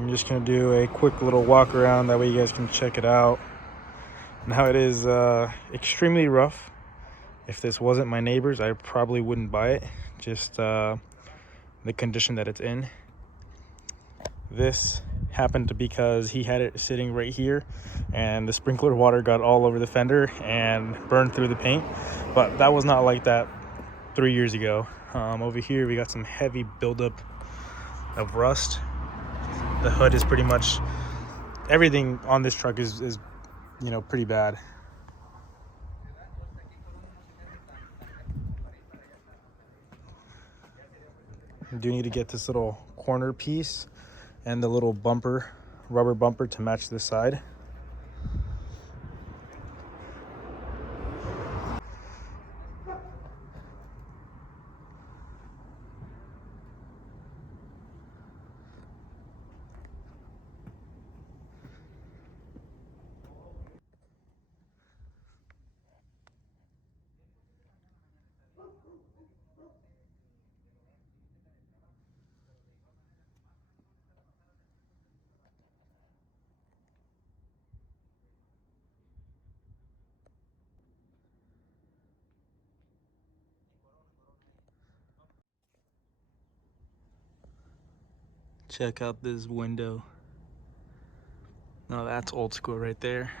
I'm just gonna do a quick little walk around, that way you guys can check it out. Now it is extremely rough. If this wasn't my neighbor's, I probably wouldn't buy it. Just the condition that it's in. This happened because he had it sitting right here and the sprinkler water got all over the fender and burned through the paint. But that was not like that 3 years ago. Over here we got some heavy buildup of rust. The hood is pretty much, everything on this truck is you know, pretty bad. I do need to get this little corner piece and the little bumper, rubber bumper, to match this side. Check out this window. No, that's old school right there.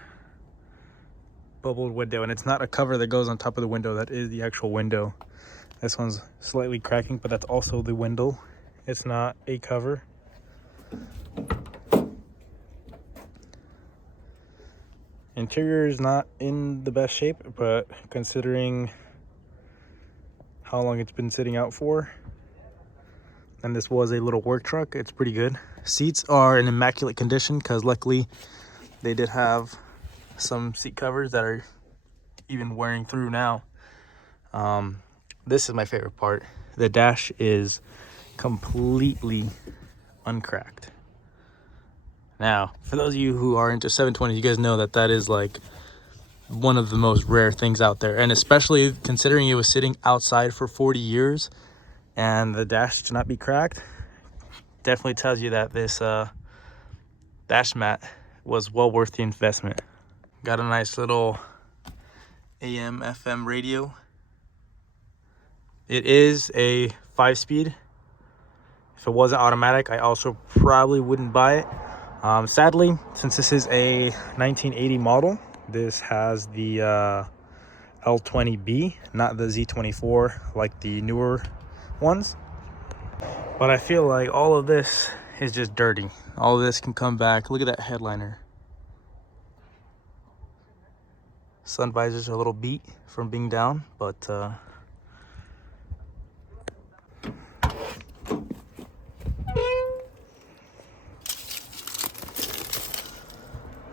Bubbled window, and it's not a cover that goes on top of the window, that is the actual window. This one's slightly cracking, but that's also the window. It's not a cover. Interior is not in the best shape, but considering how long it's been sitting out for, and this was a little work truck, it's pretty good. Seats are in immaculate condition because luckily they did have some seat covers that are even wearing through now. This is my favorite part. The dash is completely uncracked. Now, for those of you who are into 720s, you guys know that that is like one of the most rare things out there, and especially considering it was sitting outside for 40 years and the dash to not be cracked, definitely tells you that this dash mat was well worth the investment. Got a nice little AM FM radio. It is a 5-speed. If it wasn't automatic, I also probably wouldn't buy it. Sadly, since this is a 1980 model, this has the L20B, not the Z24 like the newer ones. But I feel like all of this is just dirty. All of this can come back. Look at that headliner. Sun visors are a little beat from being down, but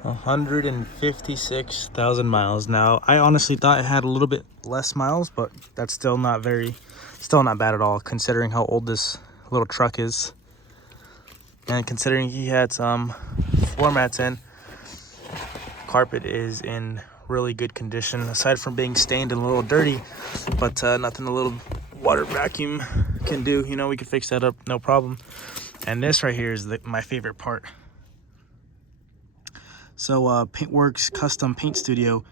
$156,000 miles. Now, I honestly thought it had a little bit less miles, but that's still not bad at all, considering how old this little truck is. And considering he had some floor mats in, carpet is in really good condition, aside from being stained and a little dirty, but nothing a little water vacuum can do. You know, we can fix that up, no problem. And this right here is my favorite part. So Paintworks Custom Paint Studio,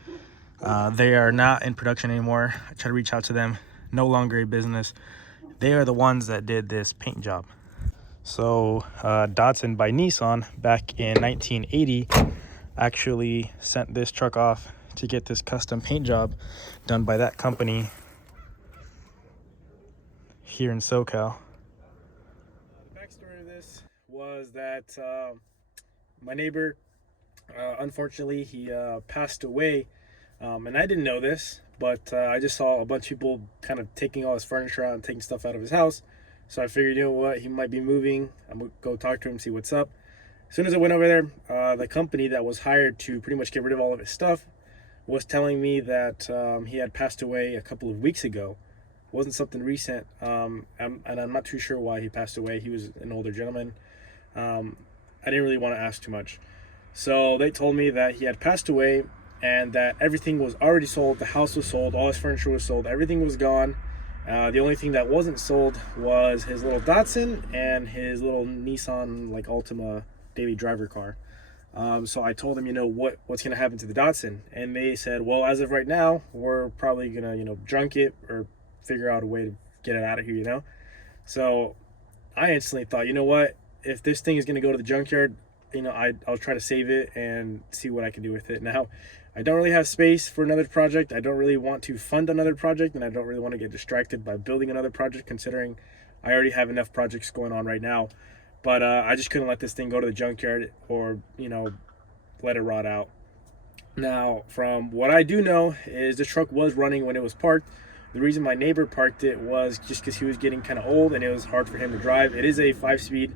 they are not in production anymore. I tried to reach out to them, no longer a business. They are the ones that did this paint job. So Datsun by Nissan back in 1980 actually sent this truck off to get this custom paint job done by that company here in SoCal. The backstory of this was that my neighbor, unfortunately, he passed away, and I didn't know this, but I just saw a bunch of people kind of taking all his furniture out and taking stuff out of his house. So I figured, you know what, he might be moving. I'm gonna go talk to him, see what's up. As soon as I went over there, the company that was hired to pretty much get rid of all of his stuff was telling me that he had passed away a couple of weeks ago. It wasn't something recent, and I'm not too sure why he passed away. He was an older gentleman. I didn't really want to ask too much. So they told me that he had passed away and that everything was already sold. The house was sold, all his furniture was sold, everything was gone. The only thing that wasn't sold was his little Datsun and his little Nissan like Altima daily driver car. So I told them, what's going to happen to the Datsun, and they said, well, as of right now, we're probably going to, junk it or figure out a way to get it out of here. So I instantly thought, you know what, if this thing is going to go to the junkyard, I'll try to save it and see what I can do with it. Now, I don't really have space for another project. I don't really want to fund another project, and I don't really want to get distracted by building another project, considering I already have enough projects going on right now. But I just couldn't let this thing go to the junkyard or, let it rot out. Now, from what I do know is the truck was running when it was parked. The reason my neighbor parked it was just because he was getting kind of old and it was hard for him to drive. It is a 5-speed,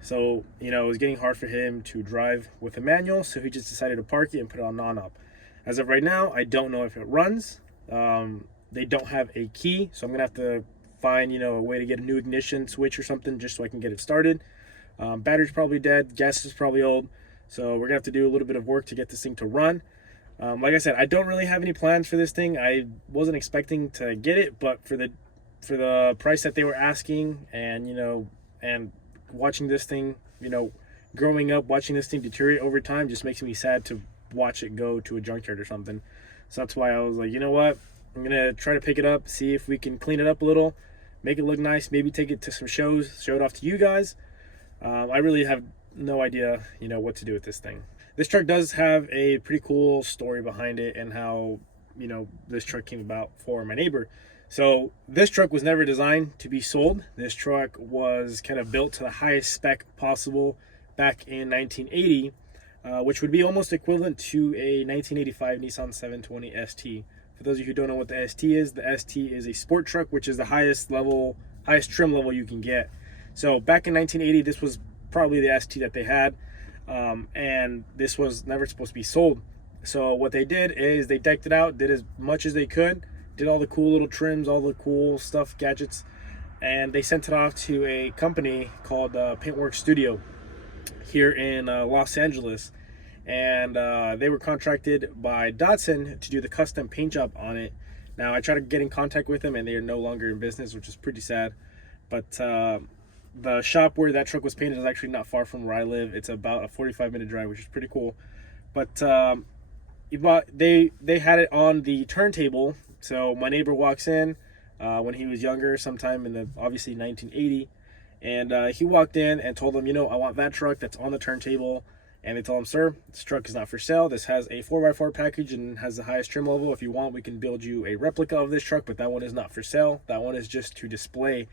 so, it was getting hard for him to drive with a manual, so he just decided to park it and put it on non-op. As of right now, I don't know if it runs. They don't have a key, so I'm going to have to find, a way to get a new ignition switch or something just so I can get it started. Battery's probably dead, gas is probably old, so we're gonna have to do a little bit of work to get this thing to run. Like I said, I don't really have any plans for this thing. I wasn't expecting to get it, but for the price that they were asking, and and watching this thing, growing up, watching this thing deteriorate over time just makes me sad to watch it go to a junkyard or something. So that's why I was like, you know what, I'm gonna try to pick it up, see if we can clean it up a little, make it look nice, maybe take it to some shows, show it off to you guys. I really have no idea, what to do with this thing. This truck does have a pretty cool story behind it and how, this truck came about for my neighbor. So this truck was never designed to be sold. This truck was kind of built to the highest spec possible back in 1980, which would be almost equivalent to a 1985 Nissan 720 ST. For those of you who don't know what the ST is a sport truck, which is the highest trim level you can get. So back in 1980, this was probably the ST that they had, and this was never supposed to be sold. So what they did is they decked it out, did as much as they could, did all the cool little trims, all the cool stuff, gadgets, and they sent it off to a company called Paintworks Studio here in Los Angeles. And they were contracted by Datsun to do the custom paint job on it. Now, I tried to get in contact with them, and they are no longer in business, which is pretty sad. But the shop where that truck was painted is actually not far from where I live. It's about a 45-minute drive, which is pretty cool. But they had it on the turntable. So my neighbor walks in when he was younger, sometime in the obviously 1980, and he walked in and told them, I want that truck that's on the turntable. And they told him, sir, this truck is not for sale. This has a 4x4 package and has the highest trim level. If you want, we can build you a replica of this truck, but that one is not for sale. That one is just to display.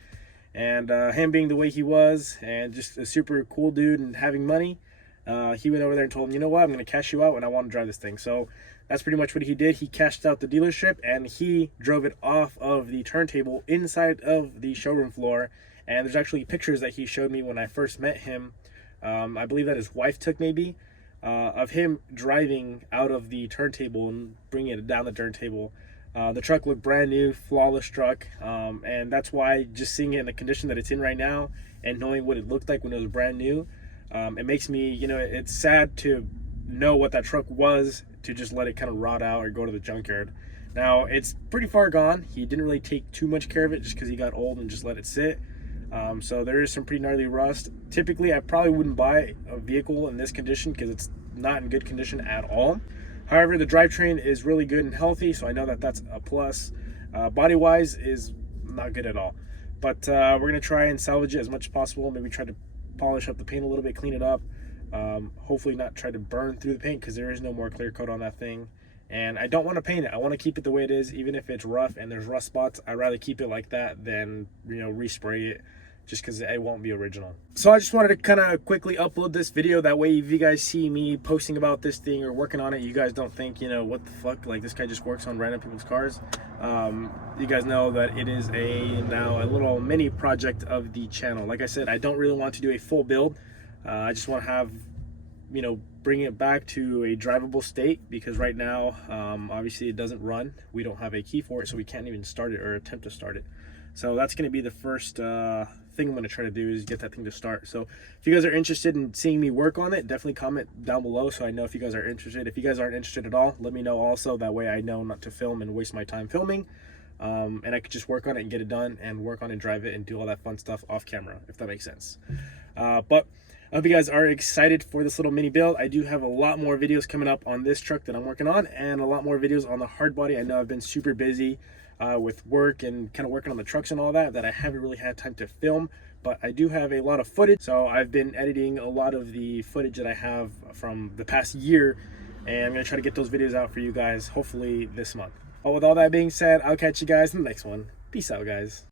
And him being the way he was and just a super cool dude and having money, he went over there and told him, you know what, I'm going to cash you out and I want to drive this thing. So that's pretty much what he did. He cashed out the dealership and he drove it off of the turntable inside of the showroom floor. And there's actually pictures that he showed me when I first met him. I believe that his wife took maybe, of him driving out of the turntable and bringing it down the turntable. The truck looked brand new, flawless truck, and that's why just seeing it in the condition that it's in right now and knowing what it looked like when it was brand new, it makes me, it's sad to know what that truck was, to just let it kind of rot out or go to the junkyard. Now, it's pretty far gone. He didn't really take too much care of it just because he got old and just let it sit. So there is some pretty gnarly rust. Typically, I probably wouldn't buy a vehicle in this condition because it's not in good condition at all. However, the drivetrain is really good and healthy, so I know that that's a plus. Body-wise is not good at all. But we're going to try and salvage it as much as possible. Maybe try to polish up the paint a little bit, clean it up. Hopefully not try to burn through the paint because there is no more clear coat on that thing. And I don't want to paint it. I want to keep it the way it is, even if it's rough and there's rust spots. I'd rather keep it like that than, respray it, just because it won't be original. So I just wanted to kind of quickly upload this video. That way, if you guys see me posting about this thing or working on it, you guys don't think, what the fuck, like this guy just works on random people's cars. You guys know that it is now a little mini project of the channel. Like I said, I don't really want to do a full build. I just want to have, bring it back to a drivable state, because right now, obviously it doesn't run. We don't have a key for it, so we can't even start it or attempt to start it. So that's going to be the first thing I'm going to try to do, is get that thing to start. So if you guys are interested in seeing me work on it, definitely comment down below so I know if you guys are interested. If you guys aren't interested at all, let me know also. That way I know not to film and waste my time filming. And I could just work on it and get it done and work on it and drive it and do all that fun stuff off camera, if that makes sense. But I hope you guys are excited for this little mini build. I do have a lot more videos coming up on this truck that I'm working on, and a lot more videos on the hard body. I know I've been super busy with work and kind of working on the trucks and all that I haven't really had time to film, but I do have a lot of footage. So I've been editing a lot of the footage that I have from the past year, and I'm gonna try to get those videos out for you guys hopefully this month. But with all that being said, I'll catch you guys in the next one. Peace out, guys.